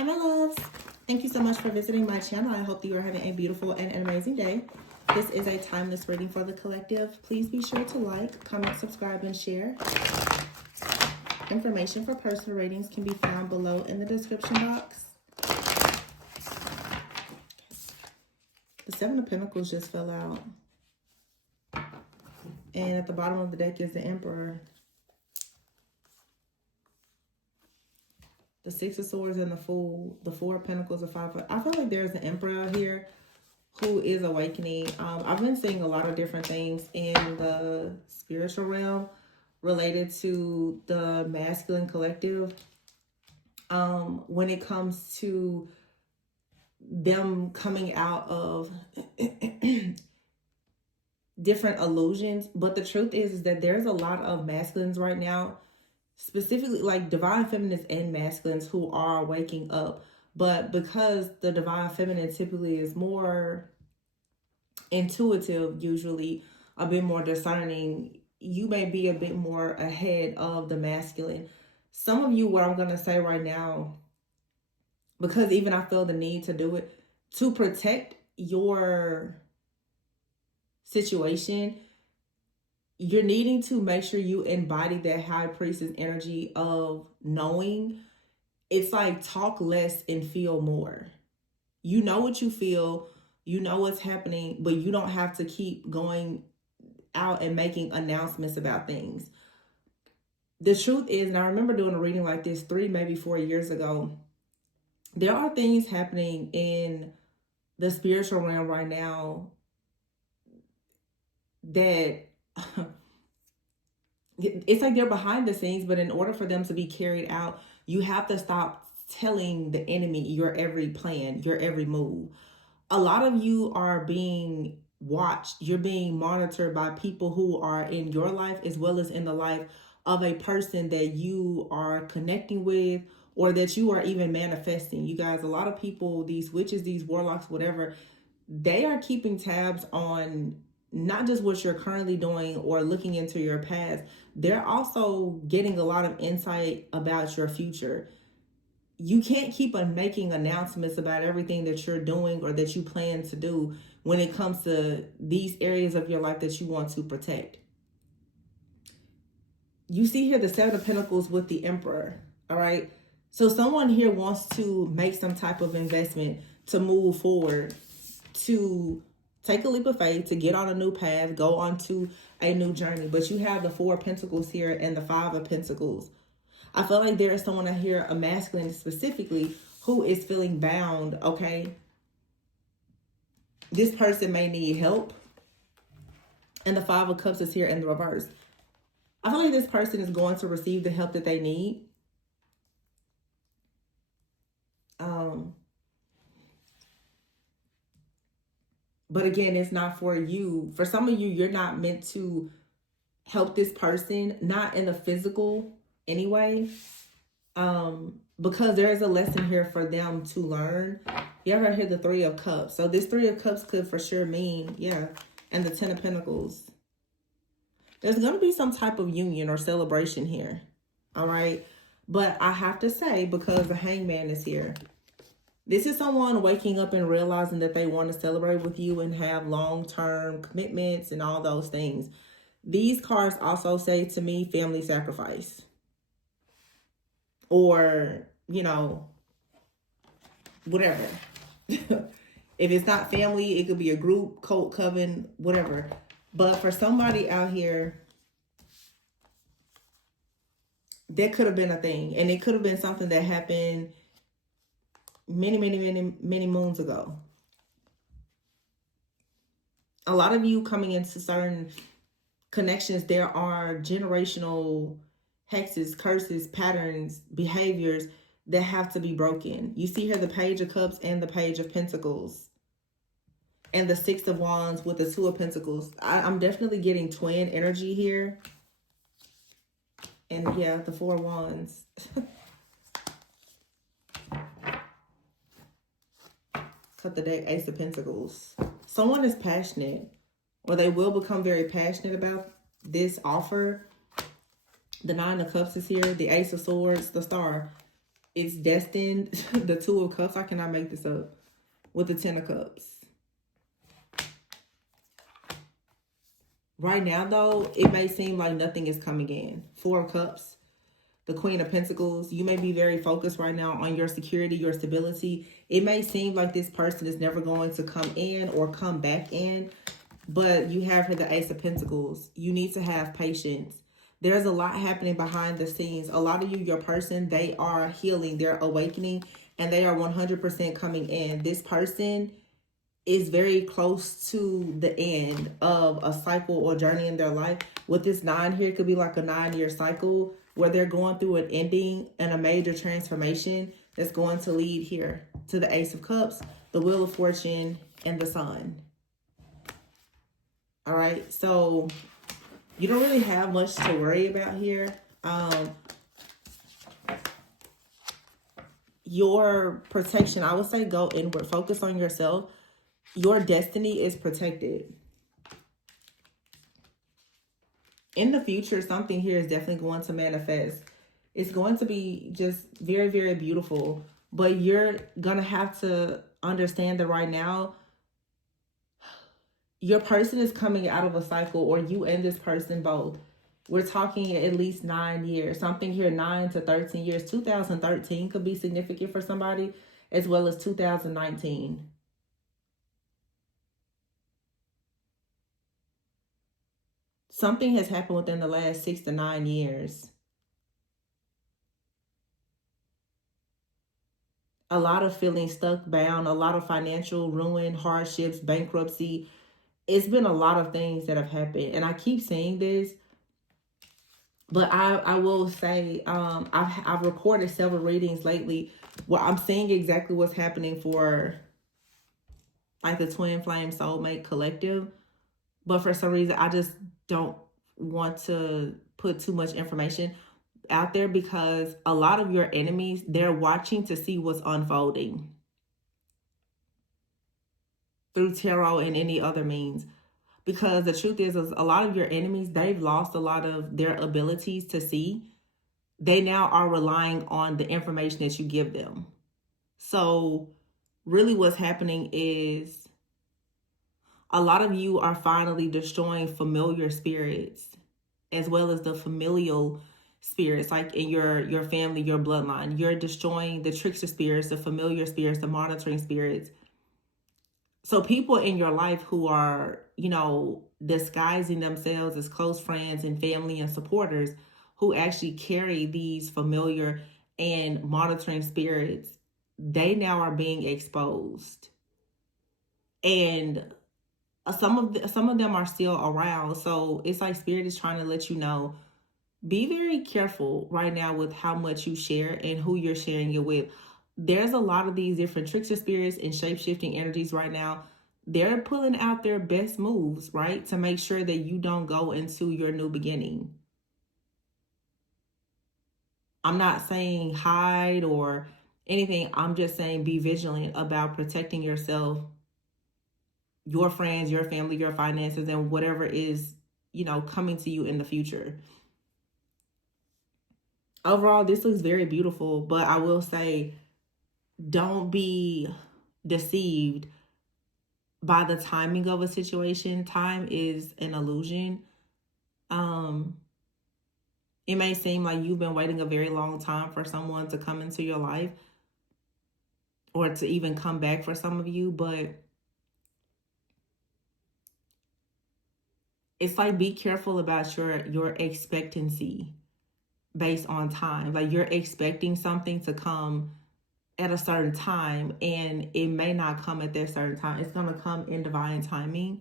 Hi, my loves. Thank you so much for visiting my channel. I hope that you are having a beautiful and an amazing day. This is a timeless reading for the collective. Please be sure to like, comment, subscribe, and share. Information for personal readings can be found below in the description box. The Seven of Pentacles just fell out. And at the bottom of the deck is the Emperor. The Six of Swords and the Fool. The Four of Pentacles, the Five of... I feel like there's an Emperor out here who is awakening. I've been seeing a lot of different things in the spiritual realm related to the masculine collective. When it comes to them coming out of different illusions. But the truth is that there's a lot of masculines right now, specifically like divine feminines and masculines, who are waking up. But because the divine feminine typically is more intuitive, usually a bit more discerning, you may be a bit more ahead of the masculine. Some of you, what I'm going to say right now, because even I feel the need to do it, to protect your situation, you're needing to make sure you embody that high priestess energy of knowing. It's like talk less and feel more. You know what you feel, you know what's happening, but you don't have to keep going out and making announcements about things. The truth is, and I remember doing a reading like this 3, maybe 4 years ago, there are things happening in the spiritual realm right now that it's like they're behind the scenes, but in order for them to be carried out, you have to stop telling the enemy your every plan, your every move. A lot of you are being watched. You're being monitored by people who are in your life as well as in the life of a person that you are connecting with or that you are even manifesting. You guys, a lot of people, these witches, these warlocks, whatever, they are keeping tabs on not just what you're currently doing or looking into your past. They're also getting a lot of insight about your future. You can't keep on making announcements about everything that you're doing or that you plan to do when it comes to these areas of your life that you want to protect. You see here the Seven of Pentacles with the Emperor, all right? So someone here wants to make some type of investment to move forward, to take a leap of faith, to get on a new path, go on to a new journey. But you have the Four of Pentacles here and the Five of Pentacles. I feel like there is someone out here, a masculine specifically, who is feeling bound, okay? This person may need help. And the Five of Cups is here in the reverse. I feel like this person is going to receive the help that they need. But again, it's not for you. For some of you, you're not meant to help this person, not in the physical anyway. Because there is a lesson here for them to learn. You ever hear the Three of Cups? So this Three of Cups could for sure mean, yeah, and the Ten of Pentacles. There's going to be some type of union or celebration here, all right? But I have to say, because the Hangman is here, this is someone waking up and realizing that they want to celebrate with you and have long-term commitments and all those things. These cards also say to me, family sacrifice. Or, you know, whatever. If it's not family, it could be a group, cult, coven, whatever. But for somebody out here, that could have been a thing. And it could have been something that happened many moons ago. A lot of you coming into certain connections, there are generational hexes, curses, patterns, behaviors that have to be broken. You see here the Page of Cups and the Page of Pentacles. And the Six of Wands with the Two of Pentacles. I'm definitely getting twin energy here. And yeah, the Four of Wands. Cut the deck, Ace of Pentacles. Someone is passionate, or they will become very passionate about this offer. The Nine of Cups is here. The Ace of Swords, the Star. It's destined. The Two of Cups. I cannot make this up. With the Ten of Cups. Right now, though, it may seem like nothing is coming in. Four of Cups. The Queen of Pentacles. You may be very focused right now on your security, your stability. It may seem like this person is never going to come in or come back in. But you have here the Ace of Pentacles. You need to have patience. There's a lot happening behind the scenes. A lot of you, your person, they are healing. They're awakening. And they are 100% coming in. This person is very close to the end of a cycle or journey in their life. With this 9 here, it could be like a 9-year cycle where they're going through an ending and a major transformation that's going to lead here to the Ace of Cups, the Wheel of Fortune, and the Sun. All right, so you don't really have much to worry about here. Your protection, I would say go inward. Focus on yourself. Your destiny is protected. In the future, something here is definitely going to manifest. It's going to be just very, very beautiful. But you're going to have to understand that right now, your person is coming out of a cycle, or you and this person both. We're talking at least 9 years. Something here, 9 to 13 years. 2013 could be significant for somebody, as well as 2019. Something has happened within the last 6 to 9 years. A lot of feeling stuck, bound, a lot of financial ruin, hardships, bankruptcy. It's been a lot of things that have happened. And I keep saying this, but I will say, I've recorded several readings lately where I'm seeing exactly what's happening for like the Twin Flame Soulmate Collective. But for some reason, I just don't want to put too much information out there, because a lot of your enemies, they're watching to see what's unfolding through tarot and any other means. Because the truth is a lot of your enemies, they've lost a lot of their abilities to see. They now are relying on the information that you give them. So really what's happening is a lot of you are finally destroying familiar spirits, as well as the familial spirits, like in your family, your bloodline. You're destroying the trickster spirits, the familiar spirits, the monitoring spirits. So people in your life who are, disguising themselves as close friends and family and supporters, who actually carry these familiar and monitoring spirits, they now are being exposed. And some of them are still around. So it's like Spirit is trying to let you know, be very careful right now with how much you share and who you're sharing it with. There's a lot of these different trickster spirits and shape-shifting energies right now. They're pulling out their best moves, right? To make sure that you don't go into your new beginning. I'm not saying hide or anything. I'm just saying be vigilant about protecting yourself, your friends, your family, your finances, and whatever is, coming to you in the future. Overall, this looks very beautiful, but I will say, don't be deceived by the timing of a situation. Time is an illusion. It may seem like you've been waiting a very long time for someone to come into your life, or to even come back for some of you, but it's like, be careful about your expectancy based on time. Like, you're expecting something to come at a certain time, and it may not come at that certain time. It's going to come in divine timing.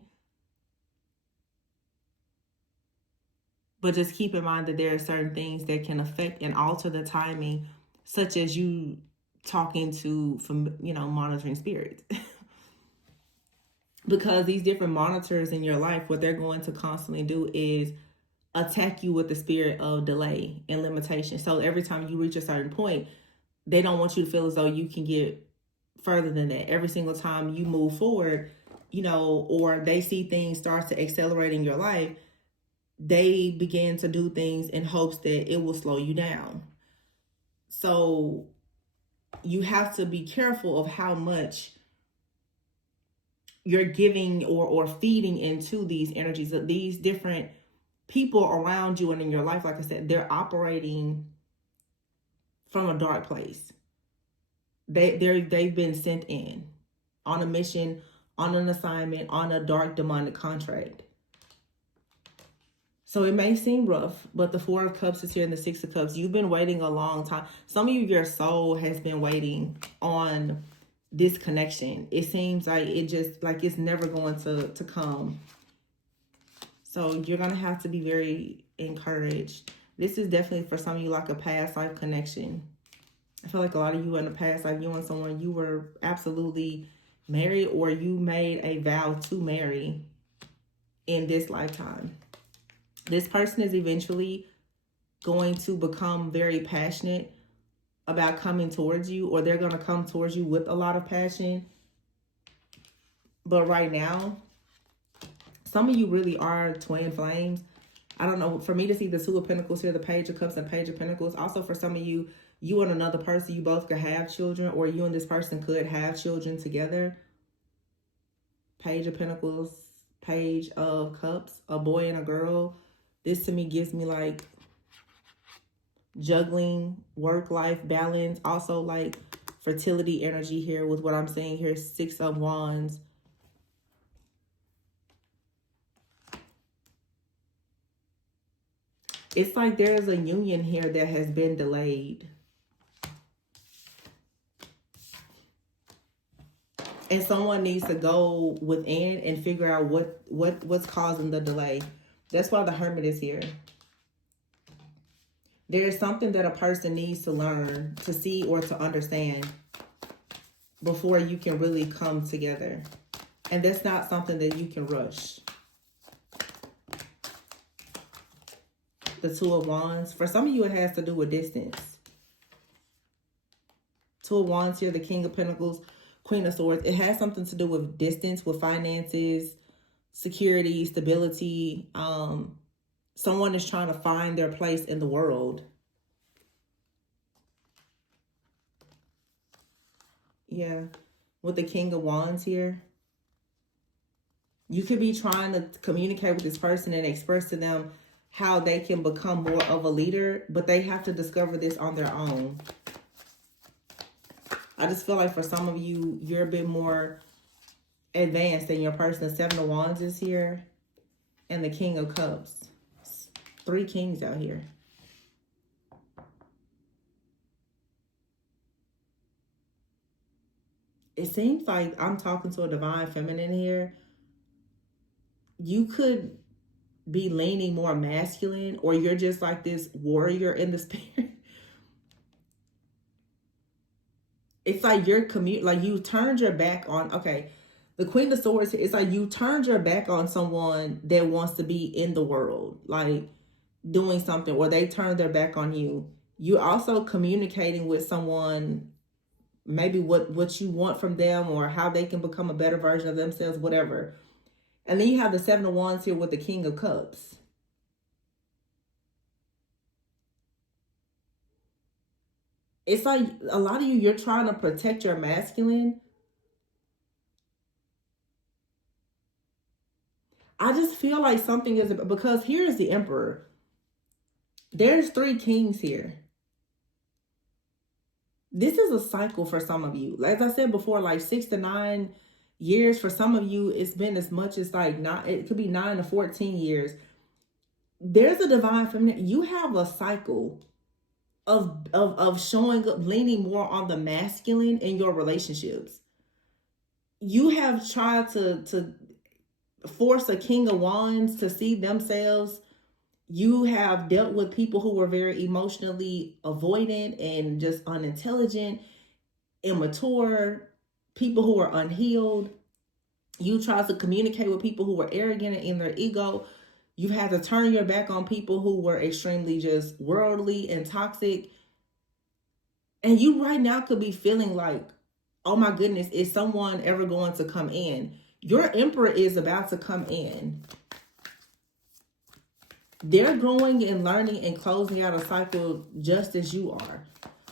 But just keep in mind that there are certain things that can affect and alter the timing, such as you talking to, monitoring spirits. Because these different monitors in your life, what they're going to constantly do is attack you with the spirit of delay and limitation. So every time you reach a certain point, they don't want you to feel as though you can get further than that. Every single time you move forward, or they see things start to accelerate in your life, they begin to do things in hopes that it will slow you down. So you have to be careful of how much you're giving or feeding into these energies, that these different people around you and in your life. Like I said, they're operating from a dark place. They've been sent in on a mission, on an assignment, on a dark demonic contract. So it may seem rough, but the Four of Cups is here and the Six of Cups. You've been waiting a long time. Some of you, your soul has been waiting on this connection. It seems like it's never going to come. So you're going to have to be very encouraged. This is definitely for some of you like a past life connection. I feel like a lot of you in the past, like you and someone, you were absolutely married, or you made a vow to marry in this lifetime. This person is eventually going to become very passionate about coming towards you, or they're going to come towards you with a lot of passion. But right now, some of you really are twin flames. I don't know. For me to see the Two of Pentacles here, the Page of Cups and Page of Pentacles. Also for some of you, you and another person, you both could have children, or you and this person could have children together. Page of Pentacles, Page of Cups, a boy and a girl. This to me gives me like juggling, work-life balance. Also like fertility energy here with what I'm saying here. Six of Wands. It's like there's a union here that has been delayed. And someone needs to go within and figure out what's causing the delay. That's why the Hermit is here. There is something that a person needs to learn, to see, or to understand before you can really come together. And that's not something that you can rush. The Two of Wands. For some of you, it has to do with distance. Two of Wands here, the King of Pentacles, Queen of Swords. It has something to do with distance, with finances, security, stability. Someone is trying to find their place in the world. Yeah. With the King of Wands here. You could be trying to communicate with this person and express to them how they can become more of a leader, but they have to discover this on their own. I just feel like for some of you, you're a bit more advanced than your person. The Seven of Wands is here and the King of Cups. Three kings out here. It seems like I'm talking to a divine feminine here. You could be leaning more masculine, or you're just like this warrior in the spirit. It's like you're like you turned your back on, okay, the Queen of Swords, it's like you turned your back on someone that wants to be in the world, like doing something, or they turned their back on you. You're also communicating with someone, maybe what you want from them, or how they can become a better version of themselves, whatever. And then you have the Seven of Wands here with the King of Cups. It's like a lot of you, you're trying to protect your masculine. I just feel like something is, because here's the Emperor. There's three kings here. This is a cycle for some of you. As I said before, like 6 to 9 years. For some of you, it's been as much as like it could be 9 to 14 years. There's a divine feminine. You have a cycle of showing up, leaning more on the masculine in your relationships. You have tried to force a King of Wands to see themselves. You have dealt with people who were very emotionally avoidant and just unintelligent, immature, people who are unhealed. You try to communicate with people who were arrogant and in their ego. You've had to turn your back on people who were extremely just worldly and toxic. And you right now could be feeling like, oh my goodness, is someone ever going to come in? Your Emperor is about to come in. They're growing and learning and closing out a cycle just as you are.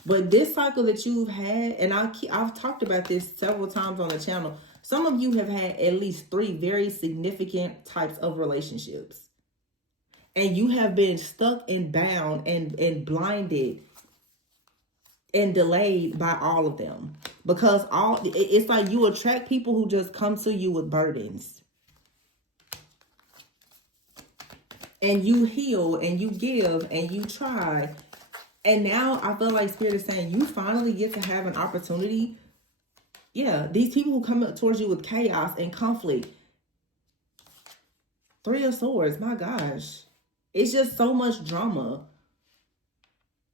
But this cycle that you've had, and I've talked about this several times on the channel, some of you have had at least 3 very significant types of relationships. And you have been stuck and bound and blinded and delayed by all of them. Because it's like you attract people who just come to you with burdens. And you heal and you give and you try. And now I feel like Spirit is saying you finally get to have an opportunity. Yeah, these people who come up towards you with chaos and conflict. 3 of Swords, my gosh. It's just so much drama.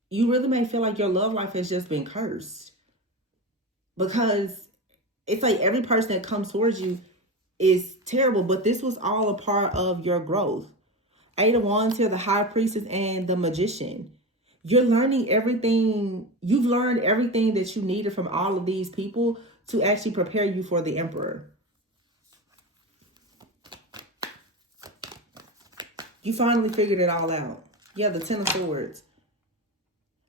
You really may feel like your love life has just been cursed. Because it's like every person that comes towards you is terrible. But this was all a part of your growth. 8 of Wands here, the High Priestess and the Magician. You're learning everything. You've learned everything that you needed from all of these people to actually prepare you for the Emperor. You finally figured it all out. Yeah, the 10 of Swords.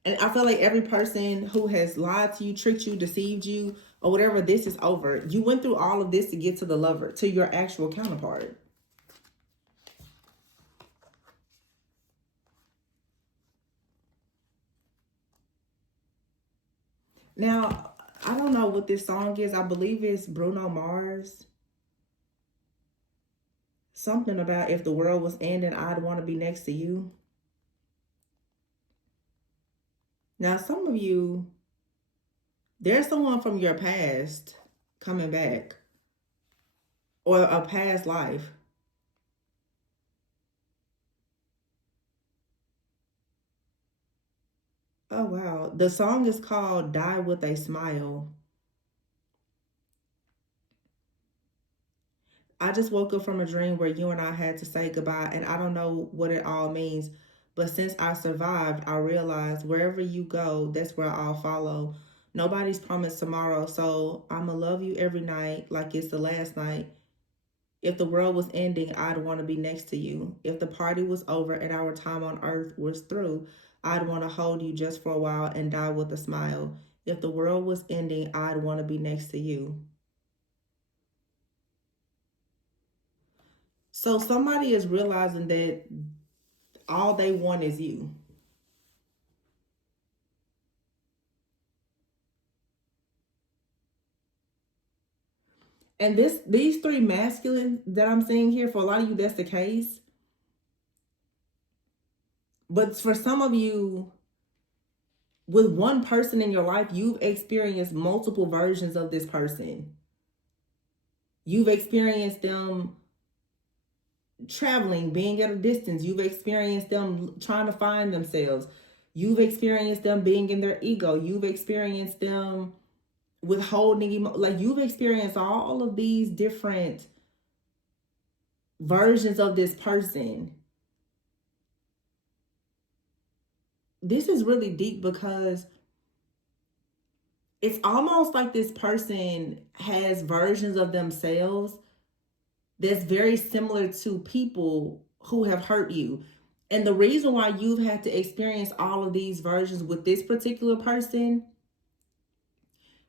And I feel like every person who has lied to you, tricked you, deceived you, or whatever, this is over. You went through all of this to get to the Lover, to your actual counterpart. Now, I don't know what this song is. I believe it's Bruno Mars. Something about if the world was ending, I'd want to be next to you. Now, some of you, there's someone from your past coming back. Or a past life. Oh, wow. The song is called Die With a Smile. I just woke up from a dream where you and I had to say goodbye, and I don't know what it all means. But since I survived, I realized wherever you go, that's where I'll follow. Nobody's promised tomorrow, so I'ma love you every night like it's the last night. If the world was ending, I'd want to be next to you. If the party was over and our time on earth was through, I'd want to hold you just for a while and die with a smile. If the world was ending, I'd want to be next to you. So somebody is realizing that all they want is you. And these 3 masculine that I'm seeing here, for a lot of you, that's the case. But for some of you, with one person in your life, you've experienced multiple versions of this person. You've experienced them traveling, being at a distance. You've experienced them trying to find themselves. You've experienced them being in their ego. You've experienced them withholding, like you've experienced all of these different versions of this person. This is really deep because it's almost like this person has versions of themselves that's very similar to people who have hurt you. And the reason why you've had to experience all of these versions with this particular person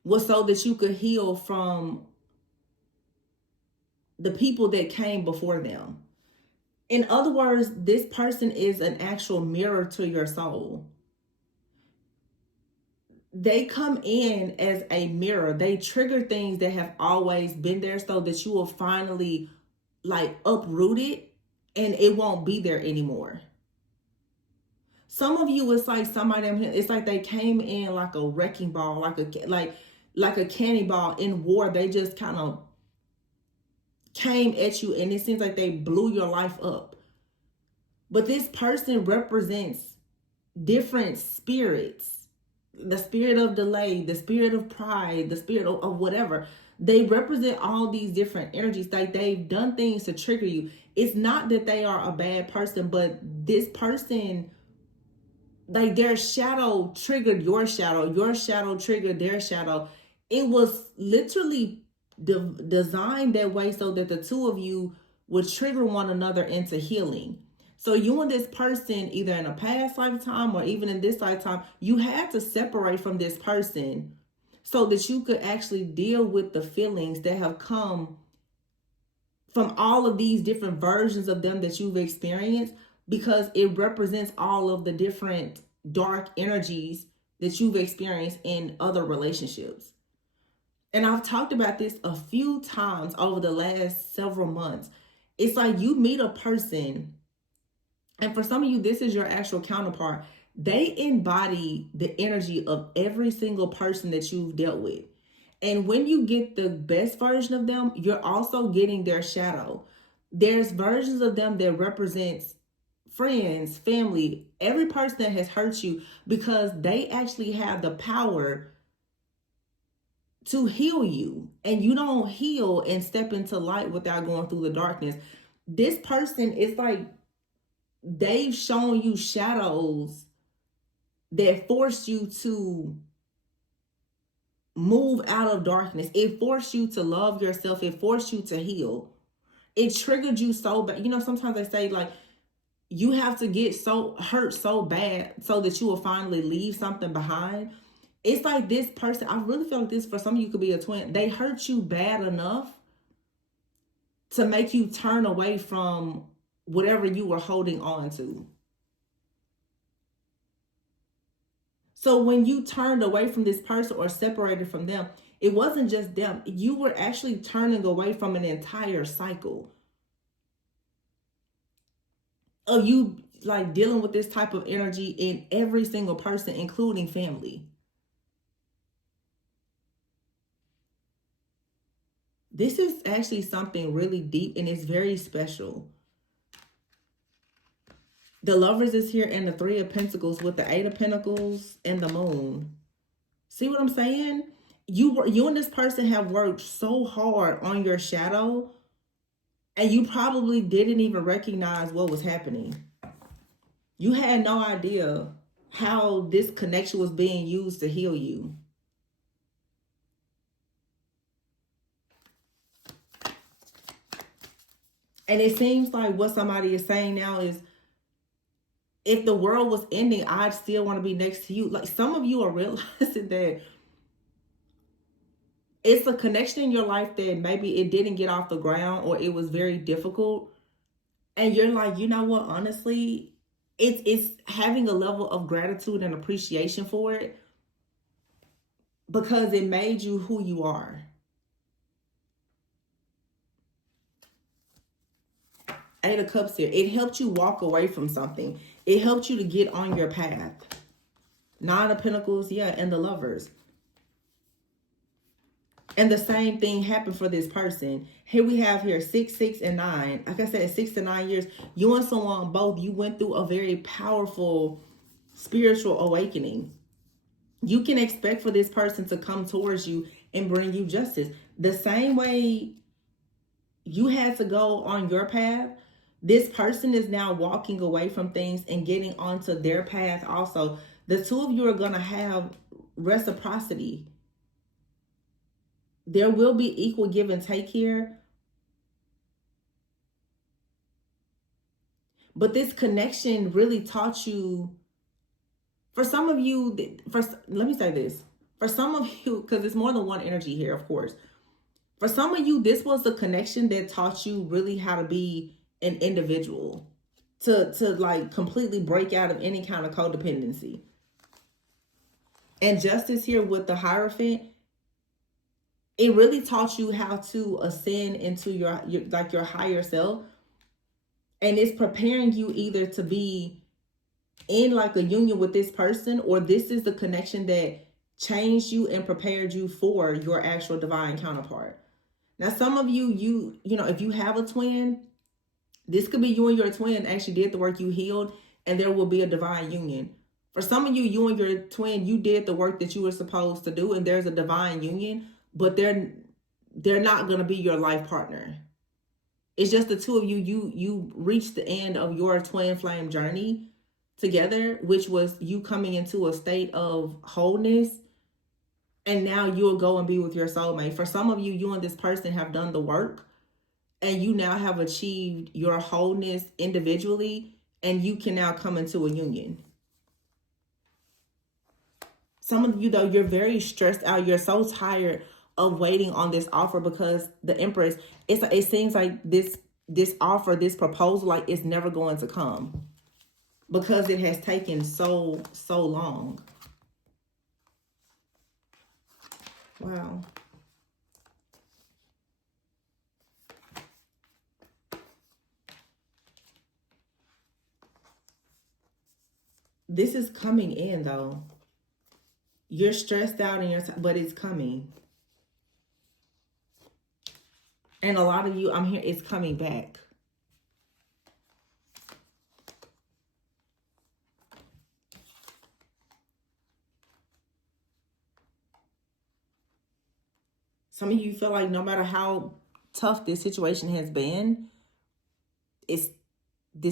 was so that you could heal from the people that came before them. In other words, this person is an actual mirror to your soul. They come in as a mirror. They trigger things that have always been there so that you will finally like uproot it and it won't be there anymore. Some of you, it's like somebody, it's like they came in like a wrecking ball, like a cannonball in war. They just kind of came at you and it seems like they blew your life up. But this person represents different spirits. The spirit of delay, the spirit of pride, the spirit of whatever. They represent all these different energies. Like they've done things to trigger you. It's not that they are a bad person, but this person, like their shadow triggered your shadow triggered their shadow. It was literally designed that way so that the two of you would trigger one another into healing. So you and this person, either in a past lifetime or even in this lifetime, you had to separate from this person so that you could actually deal with the feelings that have come from all of these different versions of them that you've experienced, because it represents all of the different dark energies that you've experienced in other relationships. And I've talked about this a few times over the last several months. It's like you meet a person, and for some of you, this is your actual counterpart. They embody the energy of every single person that you've dealt with. And when you get the best version of them, you're also getting their shadow. There's versions of them that represents friends, family, every person that has hurt you, because they actually have the power to heal you. And you don't heal and step into light without going through the darkness. This person is like, they've shown you shadows that force you to move out of darkness. It forced you to love yourself. It forced you to heal. It triggered you so bad. You know, sometimes they say like you have to get so hurt so bad so that you will finally leave something behind. It's like this person, I really feel like this for some of you could be a twin. They hurt you bad enough to make you turn away from whatever you were holding on to. So when you turned away from this person or separated from them, it wasn't just them. You were actually turning away from an entire cycle of you like dealing with this type of energy in every single person, including family. This is actually something really deep and it's very special. The Lovers is here and the Three of Pentacles with the Eight of Pentacles and the Moon. See what I'm saying? You and this person have worked so hard on your shadow, and you probably didn't even recognize what was happening. You had no idea how this connection was being used to heal you. And it seems like what somebody is saying now is, if the world was ending, I'd still want to be next to you. Like some of you are realizing that it's a connection in your life that maybe it didn't get off the ground or it was very difficult. And you're like, you know what, honestly, it's having a level of gratitude and appreciation for it because it made you who you are. Eight of Cups here. It helped you walk away from something. It helped you to get on your path. Nine of Pentacles, yeah, and the Lovers. And the same thing happened for this person. Here we have here 6, 6, and 9. Like I said, 6 to 9 years. You and someone both, you went through a very powerful spiritual awakening. You can expect for this person to come towards you and bring you justice. The same way you had to go on your path, this person is now walking away from things and getting onto their path also. The two of you are going to have reciprocity. There will be equal give and take here. But this connection really taught you, for some of you, let me say this. For some of you, because it's more than one energy here, of course. For some of you, this was the connection that taught you really how to be an individual, to like completely break out of any kind of codependency. And Justice here with the Hierophant, it really taught you how to ascend into your like your higher self. And it's preparing you either to be in like a union with this person, or this is the connection that changed you and prepared you for your actual divine counterpart. Now, some of you, you know, if you have a twin, this could be you and your twin actually did the work, you healed, and there will be a divine union. For some of you, you and your twin, you did the work that you were supposed to do, and there's a divine union, but they're not going to be your life partner. It's just the two of you, you reached the end of your twin flame journey together, which was you coming into a state of wholeness. And now you'll go and be with your soulmate. For some of you, you and this person have done the work, and you now have achieved your wholeness individually, and you can now come into a union. Some of you, though, you're very stressed out. You're so tired of waiting on this offer, because the Empress, it seems like this offer, this proposal, like it's never going to come because it has taken so long. Wow. This is coming in, though. You're stressed out but it's coming. And a lot of you, I'm here, it's coming back. Some of you feel like no matter how tough this situation has been, this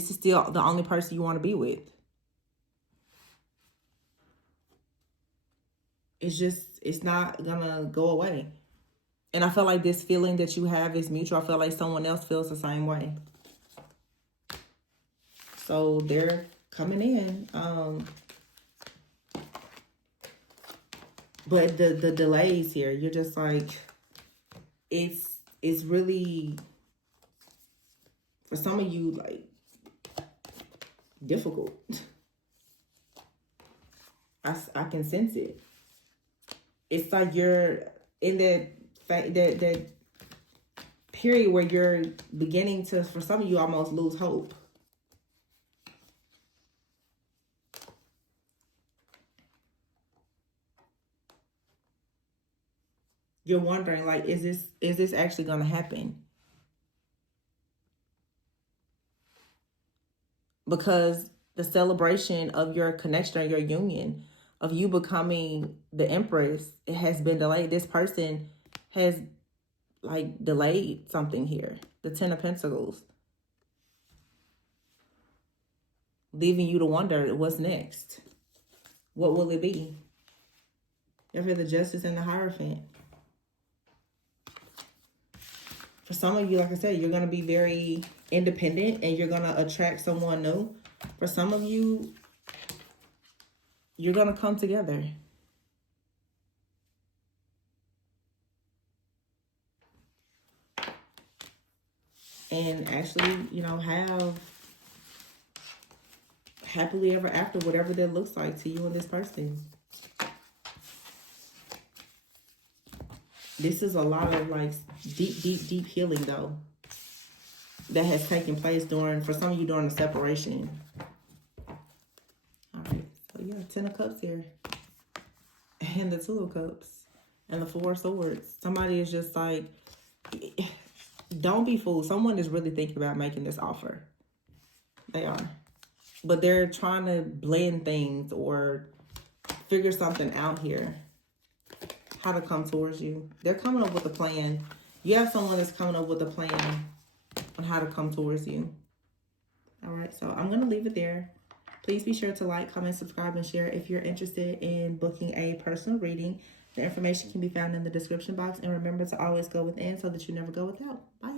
is still the only person you want to be with. It's not gonna go away. And I feel like this feeling that you have is mutual. I feel like someone else feels the same way. So they're coming in. But the delays here, you're just like, it's really, for some of you, like, difficult. I can sense it. It's like you're in that period where you're beginning to, for some of you, almost lose hope. You're wondering, like, is this actually going to happen? Because the celebration of your connection or your union, of you becoming the Empress, it has been delayed. This person has, like, delayed something here. The Ten of Pentacles. Leaving you to wonder what's next. What will it be? You have the Justice and the Hierophant. For some of you, like I said, you're going to be very independent and you're going to attract someone new. For some of you, you're going to come together. And actually, you know, have happily ever after, whatever that looks like to you and this person. This is a lot of, like, deep healing, though, that has taken place for some of you, during the separation. All right. So, yeah, 10 of Cups here. And the 2 of Cups. And the 4 of Swords. Somebody is just like, don't be fooled. Someone is really thinking about making this offer. They are. But they're trying to blend things or figure something out here. How to come towards you. They're coming up with a plan. You have someone that's coming up with a plan on how to come towards you. All right, so I'm going to leave it there. Please be sure to like, comment, subscribe, and share if you're interested in booking a personal reading. The information can be found in the description box. And remember to always go within so that you never go without. Bye.